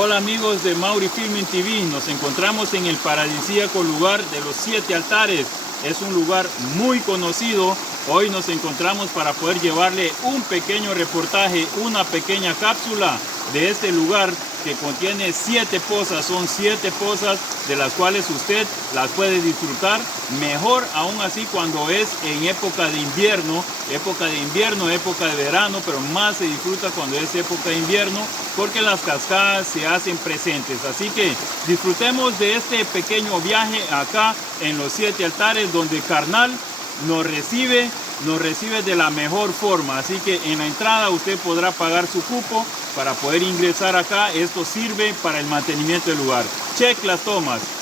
Hola amigos de Mauri Filming TV, nos encontramos en el paradisíaco lugar de los 7 altares. Es un lugar muy conocido. Hoy nos encontramos para poder llevarle un pequeño reportaje, una pequeña cápsula de este lugar que contiene 7 pozas. Son 7 pozas de las cuales usted las puede disfrutar mejor aún así cuando es en época de invierno, época de verano, pero más se disfruta cuando es época de invierno porque las cascadas se hacen presentes. Así que disfrutemos de este pequeño viaje acá en los 7 altares donde Carnal nos recibe de la mejor forma. Así que en la entrada usted podrá pagar su cupo para poder ingresar acá. Esto sirve para el mantenimiento del lugar. Check las tomas.